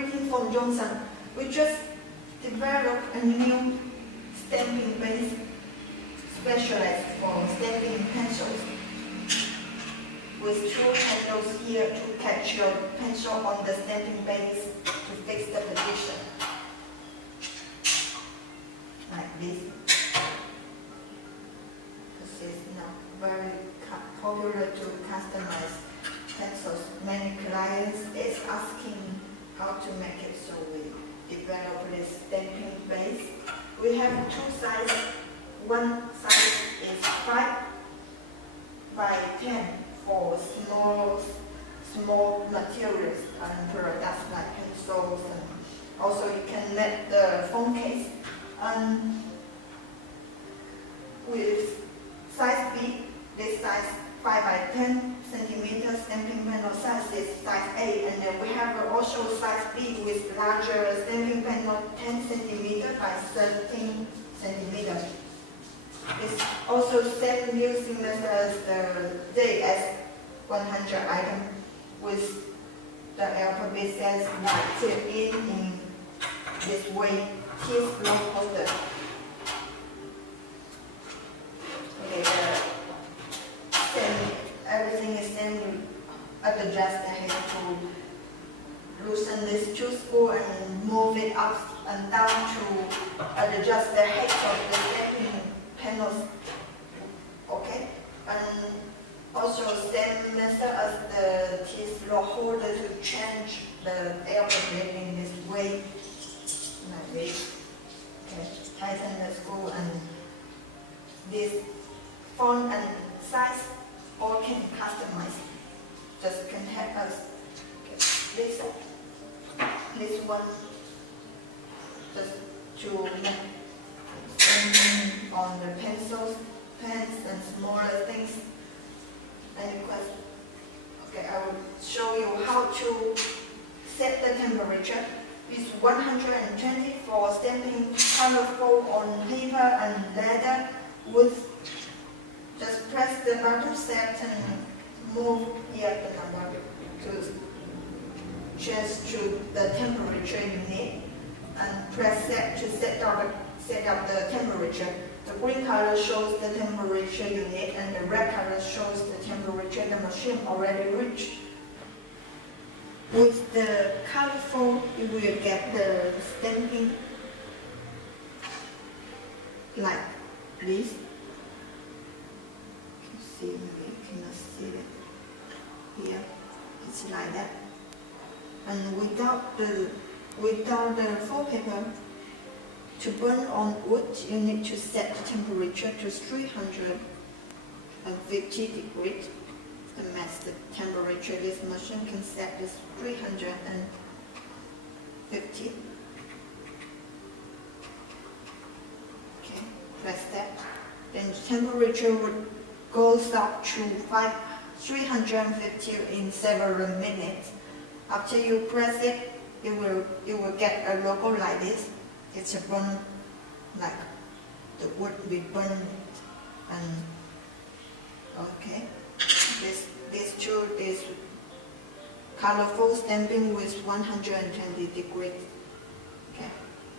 greeting from Johnson. We just developed a new stamping base specialized for stamping pencils with 2 handles here to catch your pencil on the stamping base to fix the position. Like this. This is now very popular to customize pencils. Many clients is asking how to make it, so we develop this stamping base. We have 2 sizes. One size is 5 by 10 for small materials and products like pencils, and also you can make the phone case. And with size B, this size 5 by 10 centimeters stamping panel size is size A, and then we have also size B with larger stamping panel 10 centimeters by 13 centimeters. It's also same using as the ZS-100 item with the alphabet says like in this way, T's low holder. Okay, everything is same. Adjust the head to loosen this 2 spool and move it up and down to adjust the height of the stamping panels. Okay, and also same method as the T-slot holder to change the alphabet in this way, like this. Okay, tighten the screw, and this font and size all can customize. Just can help us. Okay, this one just to make on the pencils, pens, and smaller things. Any questions? Okay, I will show you how to set the temperature. It's 120 for stamping colorful on paper and leather wood. Just press the button set and move here the number to change to the temperature you need, and press set to set up the temperature. The green color shows the temperature you need, and the red color shows the temperature the machine already reached. With the colorful, you will get the stamping like this. See, maybe you cannot see it here. It's like that. And without the full paper, to burn on wood, you need to set the temperature to 350 degrees. The master temperature this machine can set is 350. Okay, press that. Then the temperature would goes up to 350 in several minutes. After you press it, you will get a logo like this. It's a burn, like the wood will burn. And okay, this tool is colorful stamping with 120 degrees.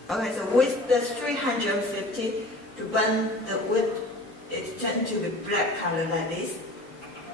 Okay, so with the 350 to burn the wood, it turned to the black color like this.